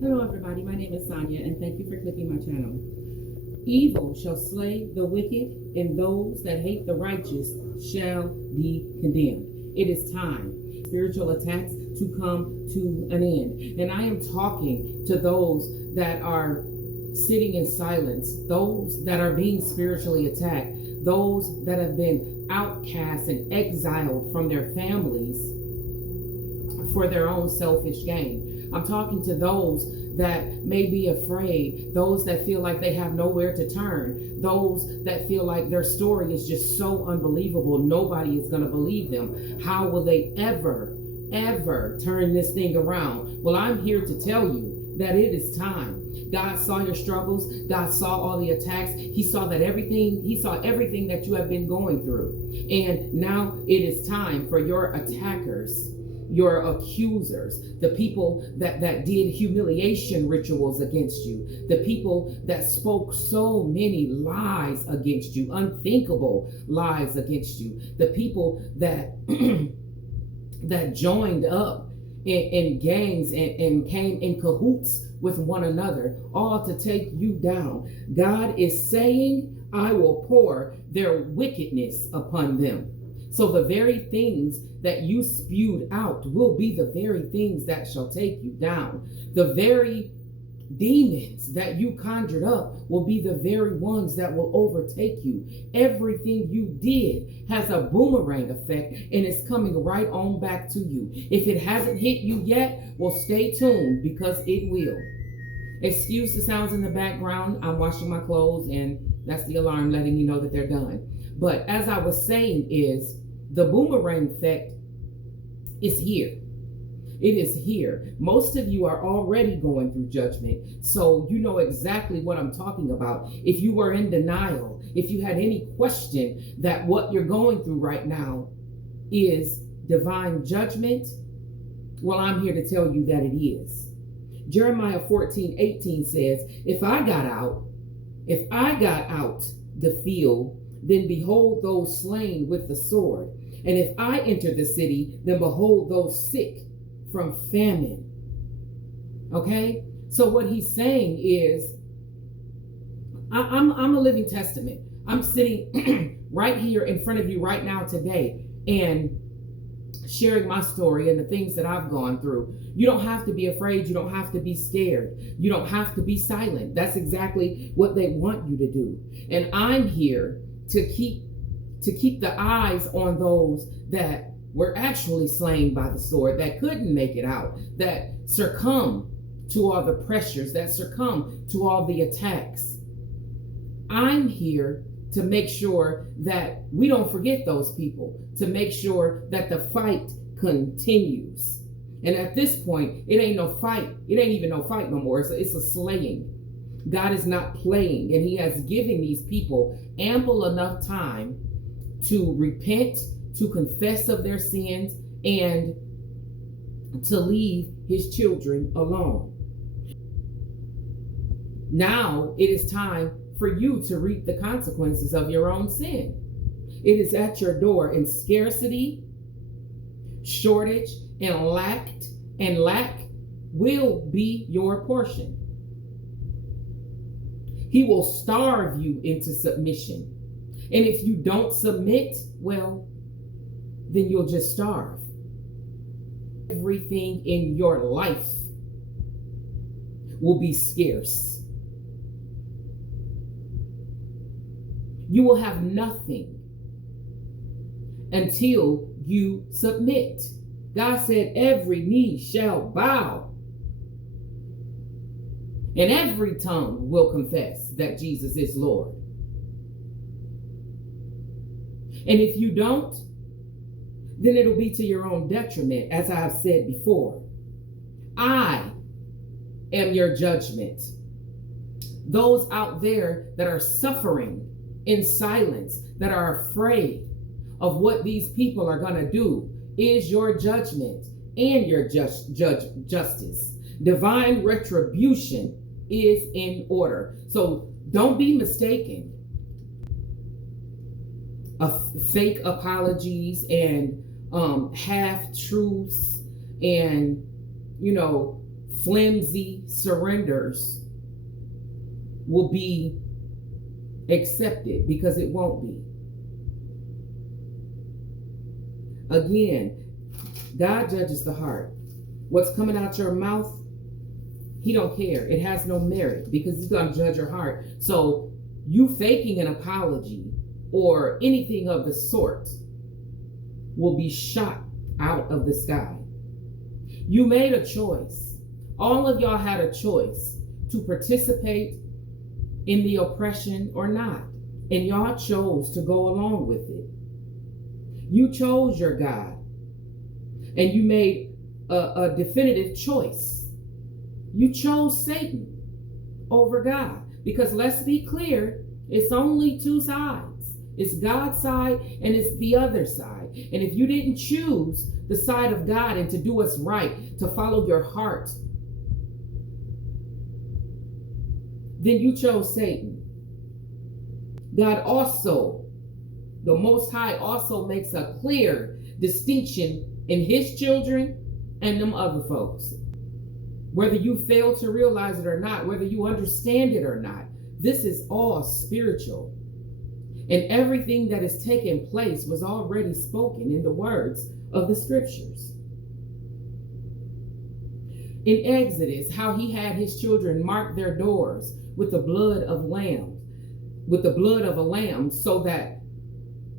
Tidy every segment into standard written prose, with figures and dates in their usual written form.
Hello, everybody. My name is Sonia, and thank you for clicking my channel. Evil shall slay the wicked, and those that hate the righteous shall be condemned. It is time spiritual attacks to come to an end. And I am talking to those that are sitting in silence, those that are being spiritually attacked, those that have been outcast and exiled from their families for their own selfish gain. I'm talking to those that may be afraid, those that feel like they have nowhere to turn, those that feel like their story is just so unbelievable, nobody is going to believe them. How will they ever turn this thing around? Well, I'm here to tell you that it is time. God saw your struggles. God saw all the attacks. He saw everything that you have been going through. And now it is time for your attackers, your accusers, the people that did humiliation rituals against you, the people that spoke so many lies against you, unthinkable lies against you, the people that that joined up in gangs and came in cahoots with one another, all to take you down. God is saying, I will pour their wickedness upon them. So the very things that you spewed out will be the very things that shall take you down. The very demons that you conjured up will be the very ones that will overtake you. Everything you did has a boomerang effect, and it's coming right on back to you. If it hasn't hit you yet, well, stay tuned, because it will. Excuse the sounds in the background. I'm washing my clothes, and that's the alarm letting me know that they're done. But as I was saying, is the boomerang effect is here. It is here. Most of you are already going through judgment, so you know exactly what I'm talking about. If you were in denial, if you had any question that what you're going through right now is divine judgment, well, I'm here to tell you that it is. Jeremiah 14:18 says, if I got out the field, then behold those slain with the sword. And if I enter the city, then behold those sick from famine. Okay? So what he's saying is, I'm a living testament. I'm sitting right here in front of you right now today and sharing my story and the things that I've gone through. You don't have to be afraid. You don't have to be scared. You don't have to be silent. That's exactly what they want you to do. And I'm here to keep the eyes on those that were actually slain by the sword, that couldn't make it out, that succumbed to all the pressures, that succumbed to all the attacks. I'm here to make sure that we don't forget those people, to make sure that the fight continues. And at this point, it ain't no fight. It ain't even no fight no more. It's a slaying. God is not playing, and he has given these people ample enough time to repent, to confess of their sins, and to leave his children alone. Now it is time for you to reap the consequences of your own sin. It is at your door, and scarcity, shortage, and lack will be your portion. He will starve you into submission. And if you don't submit, well, then you'll just starve. Everything in your life will be scarce. You will have nothing until you submit. God said every knee shall bow and every tongue will confess that Jesus is Lord. And if you don't, then it'll be to your own detriment, as I have said before. I am your judgment. Those out there that are suffering in silence, that are afraid of what these people are going to do, is your judgment and your justice. Divine retribution is in order. So don't be mistaken. Fake apologies and half truths and flimsy surrenders will be accepted, because it won't be. Again, God judges the heart. What's coming out your mouth, he don't care. It has no merit, because he's going to judge your heart. So you faking an apology or anything of the sort will be shot out of the sky. You made a choice. All of y'all had a choice to participate in the oppression or not. And y'all chose to go along with it. You chose your God. And you made a definitive choice. You chose Satan over God. Because let's be clear, it's only two sides. It's God's side and it's the other side. And if you didn't choose the side of God and to do what's right, to follow your heart, then you chose Satan. God also, the Most High, also makes a clear distinction in his children and them other folks. Whether you fail to realize it or not, whether you understand it or not, this is all spiritual. And everything that has taken place was already spoken in the words of the scriptures. In Exodus, how he had his children mark their doors with the blood of a lamb, so that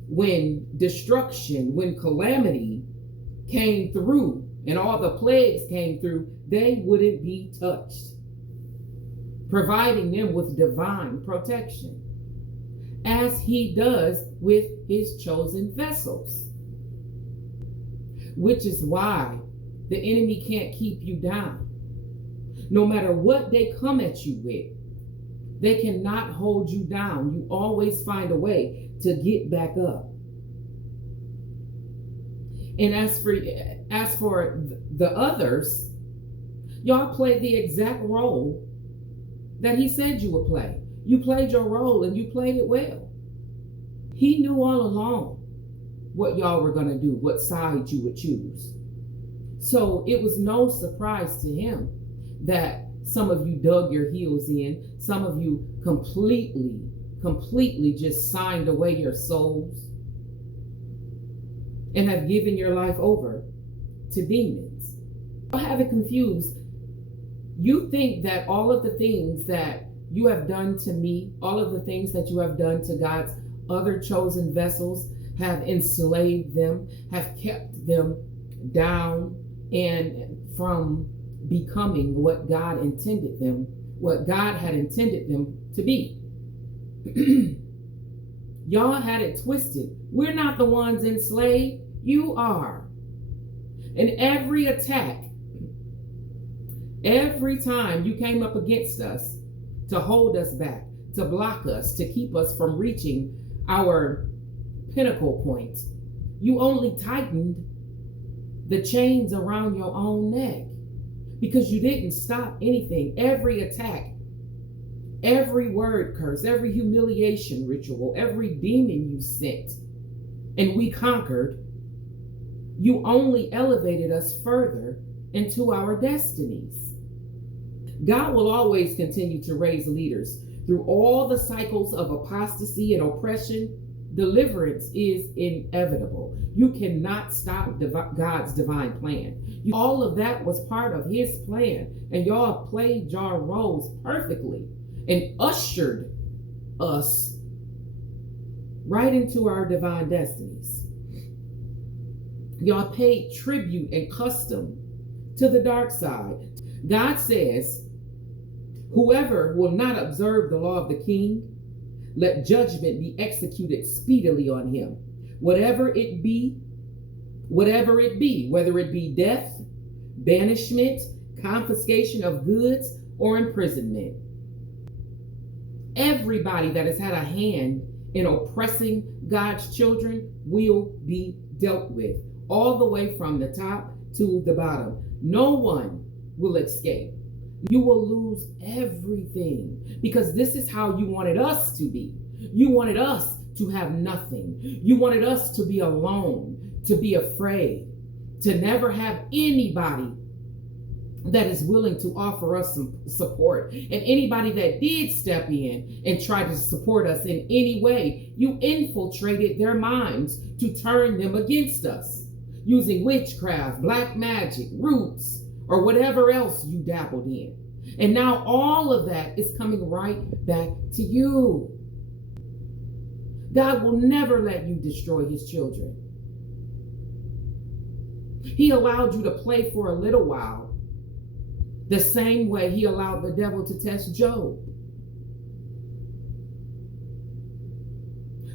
when destruction, when calamity came through and all the plagues came through, they wouldn't be touched, providing them with divine protection, as he does with his chosen vessels. Which is why the enemy can't keep you down. No matter what they come at you with, they cannot hold you down. You always find a way to get back up. And as for the others, y'all played the exact role that he said you would play. You played your role and you played it well. He knew all along what y'all were going to do, what side you would choose. So it was no surprise to him that some of you dug your heels in. Some of you completely just signed away your souls and have given your life over to demons. Don't have it confused. You think that all of the things that you have done to me, all of the things that you have done to God's other chosen vessels, have enslaved them, have kept them down and from becoming what God intended them, what God had intended them to be. Y'all had it twisted. We're not the ones enslaved. You are. And every attack, every time you came up against us to hold us back, to block us, to keep us from reaching our pinnacle point, you only tightened the chains around your own neck, because you didn't stop anything. Every attack, every word curse, every humiliation ritual, every demon you sent and we conquered, you only elevated us further into our destinies. God will always continue to raise leaders through all the cycles of apostasy and oppression. Deliverance is inevitable. You cannot stop God's divine plan. All of that was part of his plan, and y'all played your roles perfectly and ushered us right into our divine destinies. Y'all paid tribute and custom to the dark side. God says, whoever will not observe the law of the king, let judgment be executed speedily on him. Whatever it be, whether it be death, banishment, confiscation of goods, or imprisonment. Everybody that has had a hand in oppressing God's children will be dealt with, all the way from the top to the bottom. No one will escape. You will lose everything, because this is how you wanted us to be. You wanted us to have nothing. You wanted us to be alone, to be afraid, to never have anybody that is willing to offer us some support. And anybody that did step in and try to support us in any way, you infiltrated their minds to turn them against us using witchcraft, black magic, roots, or whatever else you dabbled in. And now all of that is coming right back to you. God will never let you destroy his children. He allowed you to play for a little while, the same way he allowed the devil to test Job.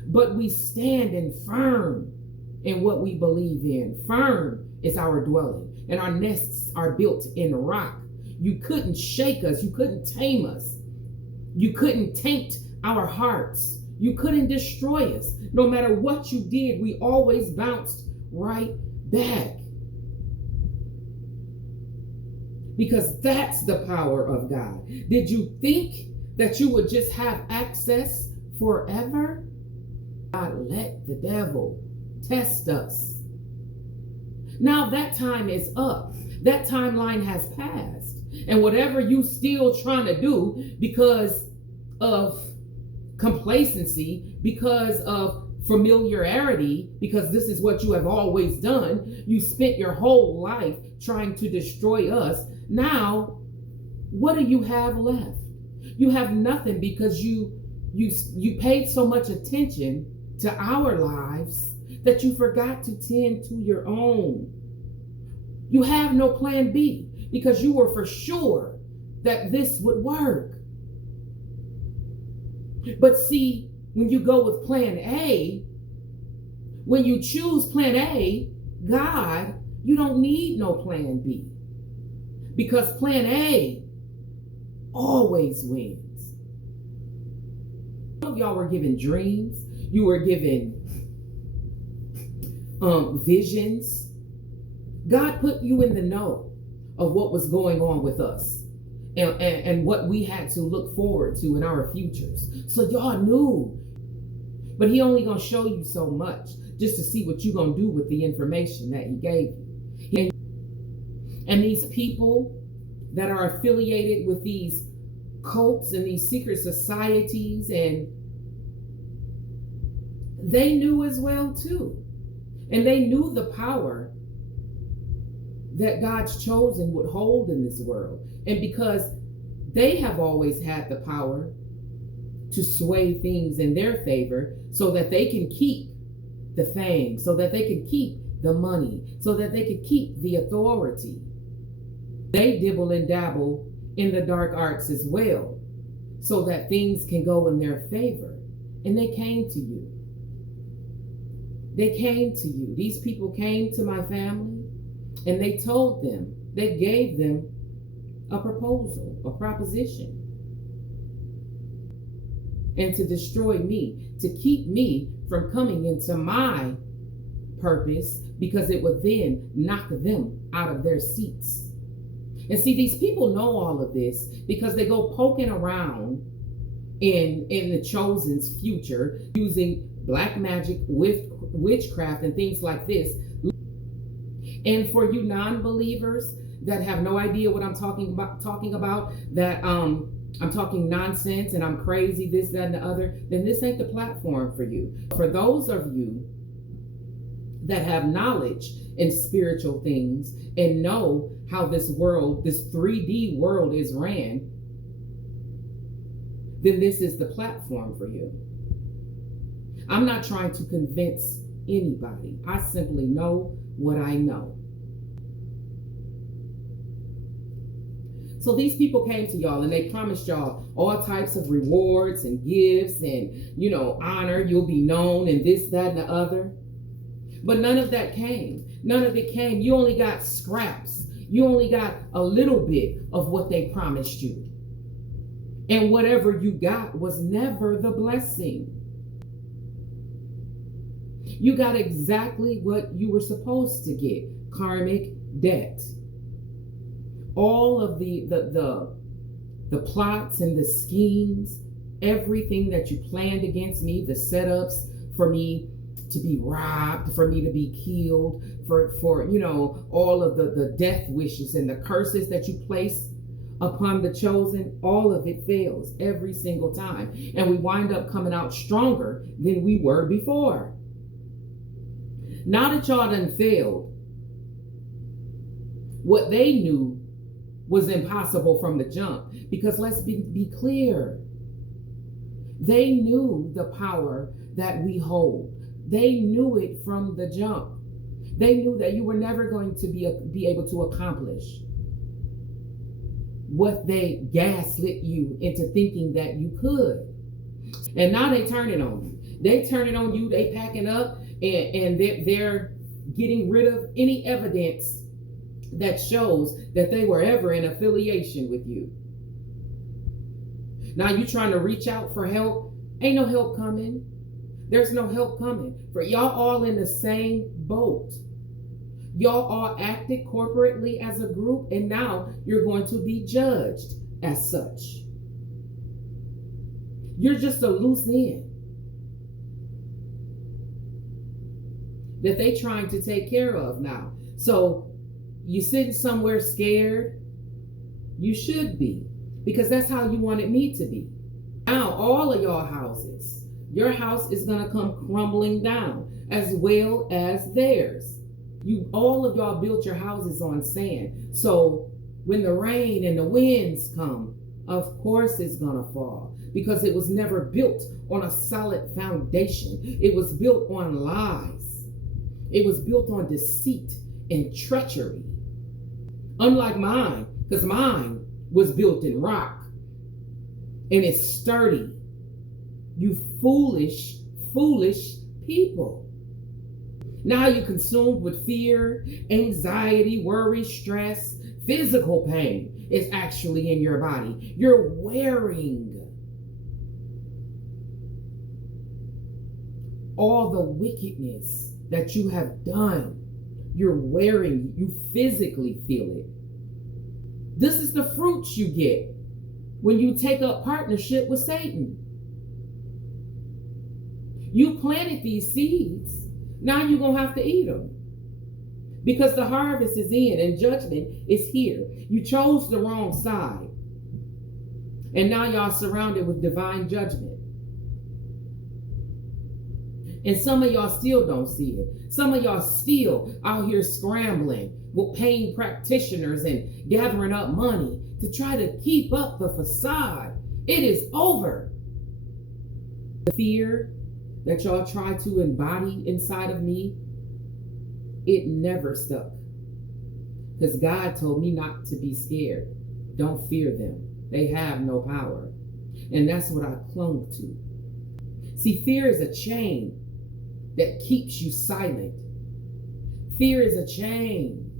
But we stand in firm in what we believe in. Firm is our dwelling, and our nests are built in rock. You couldn't shake us. You couldn't tame us. You couldn't taint our hearts. You couldn't destroy us. No matter what you did, we always bounced right back. Because that's the power of God. Did you think that you would just have access forever? God let the devil test us. Now that time is up. That timeline has passed. And whatever you still trying to do because of complacency, because of familiarity, because this is what you have always done, you spent your whole life trying to destroy us. Now, what do you have left? You have nothing, because you paid so much attention to our lives that you forgot to tend to your own. You have no plan B, because you were for sure that this would work. But see, when you go with plan A, when you choose plan A, God, you don't need no plan B. Because plan A always wins. Some of y'all were given dreams. You were given visions. God put you in the know of what was going on with us and what we had to look forward to in our futures. So y'all knew. But he only gonna show you so much just to see what you gonna do with the information that he gave you. And these people that are affiliated with these cults and these secret societies, and they knew as well too. And they knew the power that God's chosen would hold in this world. And because they have always had the power to sway things in their favor so that they can keep the fame, so that they can keep the money, so that they can keep the authority. They dibble and dabble in the dark arts as well, so that things can go in their favor. And they came to you. They came to you. These people came to my family, and they told them, they gave them a proposal, a proposition. And to destroy me, to keep me from coming into my purpose, because it would then knock them out of their seats. And see, these people know all of this because they go poking around in the chosen's future using black magic, witchcraft, and things like this. And for you non-believers that have no idea what I'm talking about, that I'm talking nonsense and I'm crazy, this, that, and the other, then this ain't the platform for you. For those of you that have knowledge in spiritual things and know how this world, this 3D world is ran, then this is the platform for you. I'm not trying to convince anybody. I simply know what I know. So these people came to y'all and they promised y'all all types of rewards and gifts and, honor. You'll be known and this, that, and the other. But none of that came. None of it came. You only got scraps. You only got a little bit of what they promised you. And whatever you got was never the blessing. You got exactly what you were supposed to get. Karmic debt. All of the plots and the schemes, everything that you planned against me, the setups for me to be robbed, for me to be killed, for all of the death wishes and the curses that you place upon the chosen, all of it fails every single time. And we wind up coming out stronger than we were before. Now that y'all done failed, what they knew was impossible from the jump. Because let's be clear. They knew the power that we hold. They knew it from the jump. They knew that you were never going to be able to accomplish what they gaslit you into thinking that you could. And now they turn it on you. They turn it on you. They packing up and they're getting rid of any evidence that shows that they were ever in affiliation with you. Now you trying to reach out for help. Ain't no help coming. There's no help coming. For y'all all in the same boat. Y'all all acted corporately as a group, and now you're going to be judged as such. You're just a loose end that they trying to take care of now. So you sitting somewhere scared. You should be, because that's how you wanted me to be. Now all of y'all houses, your house is going to come crumbling down as well as theirs. All of y'all built your houses on sand. So when the rain and the winds come, of course it's going to fall, because it was never built on a solid foundation. It was built on lies. It was built on deceit and treachery. Unlike mine, because mine was built in rock and it's sturdy. You foolish, foolish people. Now you're consumed with fear, anxiety, worry, stress. Physical pain is actually in your body. You're wearing all the wickedness that you have done. You're wearing, you physically feel it. This is the fruits you get when you take up partnership with Satan. You planted these seeds. Now you're going to have to eat them, because the harvest is in and judgment is here. You chose the wrong side, and now y'all surrounded with divine judgment. And some of y'all still don't see it. Some of y'all still out here scrambling with paying practitioners and gathering up money to try to keep up the facade. It is over. The fear that y'all try to embody inside of me, it never stuck. Because God told me not to be scared. Don't fear them. They have no power. And that's what I clung to. See, fear is a chain that keeps you silent. Fear is a chain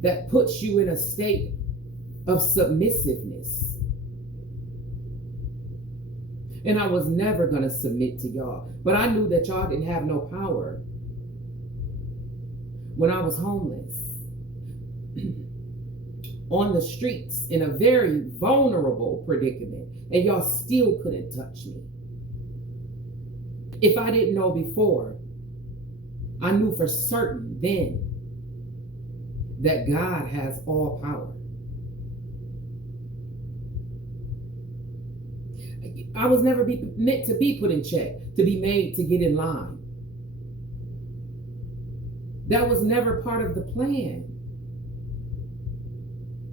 that puts you in a state of submissiveness. And I was never going to submit to y'all. But I knew that y'all didn't have no power when I was homeless, on the streets, in a very vulnerable predicament. And y'all still couldn't touch me. If I didn't know before, I knew for certain then that God has all power. I was never meant to be put in check, to be made to get in line. That was never part of the plan.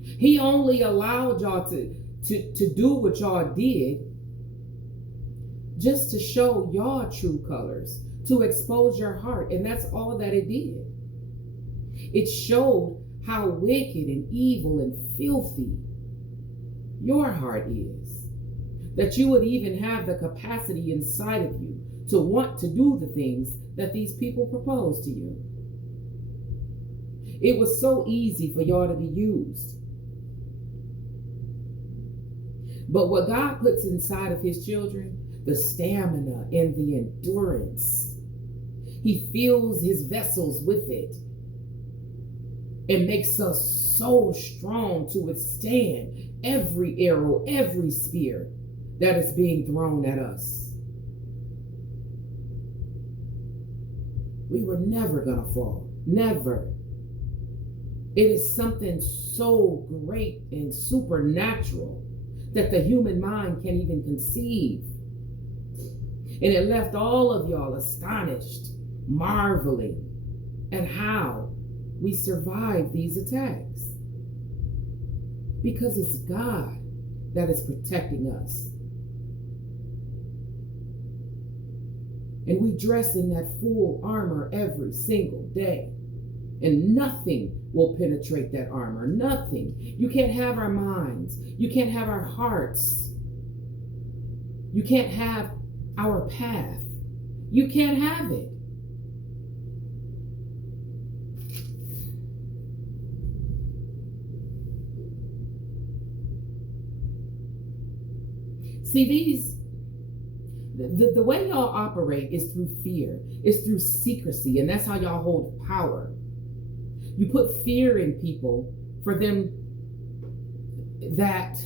He only allowed y'all to do what y'all did just to show y'all true colors, to expose your heart. And that's all that it did. It showed how wicked and evil and filthy your heart is. That you would even have the capacity inside of you to want to do the things that these people propose to you. It was so easy for y'all to be used. But what God puts inside of his children, the stamina and the endurance, he fills his vessels with it and makes us so strong to withstand every arrow, every spear that is being thrown at us. We were never going to fall. Never. It is something so great and supernatural that the human mind can't even conceive. And it left all of y'all astonished, marveling at how we survived these attacks. Because it's God that is protecting us. And we dress in that full armor every single day. And nothing will penetrate that armor. Nothing. You can't have our minds. You can't have our hearts. You can't have our path. You can't have it. See, the way y'all operate is through fear, is through secrecy, and that's how y'all hold power. You put fear in people for them that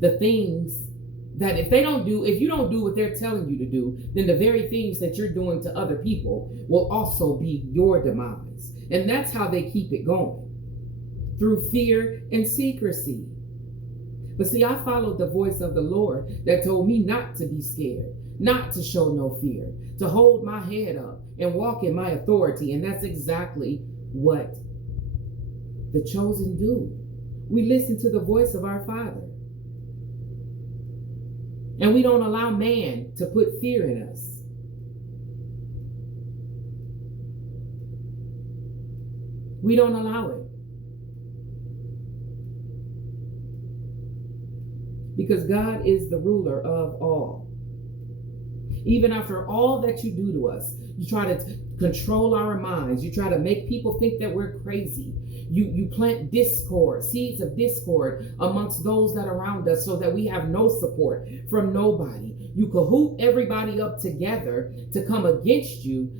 the things that if you don't do what they're telling you to do, then the very things that you're doing to other people will also be your demise. And that's how they keep it going, through fear and secrecy. But see, I followed the voice of the Lord that told me not to be scared, not to show no fear, to hold my head up and walk in my authority. And that's exactly what the chosen do. We listen to the voice of our Father. And we don't allow man to put fear in us. We don't allow it. Because God is the ruler of all. Even after all that you do to us, you try to control our minds. You try to make people think that we're crazy. You plant discord, seeds of discord amongst those that are around us so that we have no support from nobody. You cahoot everybody up together to come against you,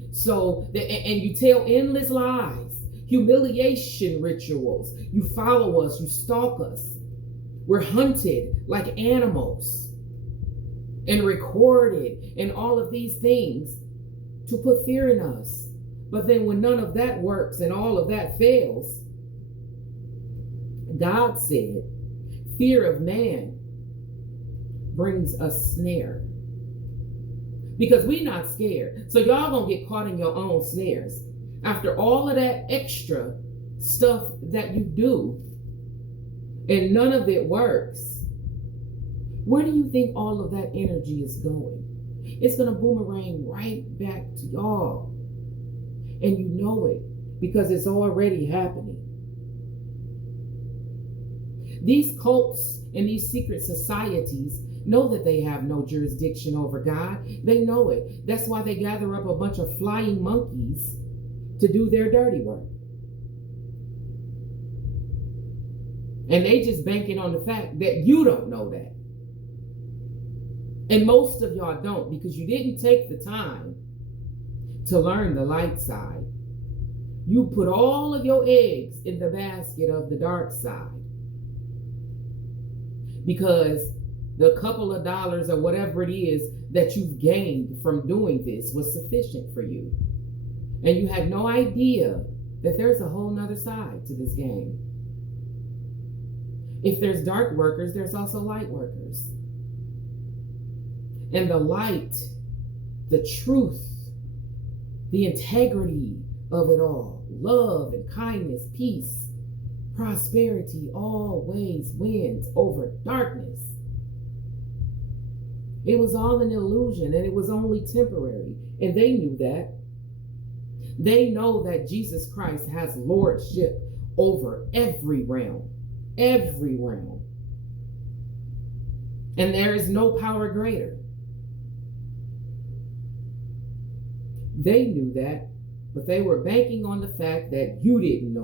and you tell endless lies, humiliation rituals. You follow us, you stalk us. We're hunted like animals and recorded and all of these things to put fear in us. But then when none of that works and all of that fails, God said, fear of man brings a snare. Because we're not scared. So y'all gonna get caught in your own snares. After all of that extra stuff that you do, and none of it works, where do you think all of that energy is going? It's going to boomerang right back to y'all. And you know it because it's already happening. These cults and these secret societies know that they have no jurisdiction over God. They know it. That's why they gather up a bunch of flying monkeys to do their dirty work. And they just banking on the fact that you don't know that. And most of y'all don't, because you didn't take the time to learn the light side. You put all of your eggs in the basket of the dark side. Because the couple of dollars or whatever it is that you've gained from doing this was sufficient for you. And you had no idea that there's a whole nother side to this game. If there's dark workers, there's also light workers. And the light, the truth, the integrity of it all, love and kindness, peace, prosperity always wins over darkness. It was all an illusion and it was only temporary. And they knew that. They know that Jesus Christ has lordship over every realm. Every realm. And there is no power greater. They knew that, but they were banking on the fact that you didn't know.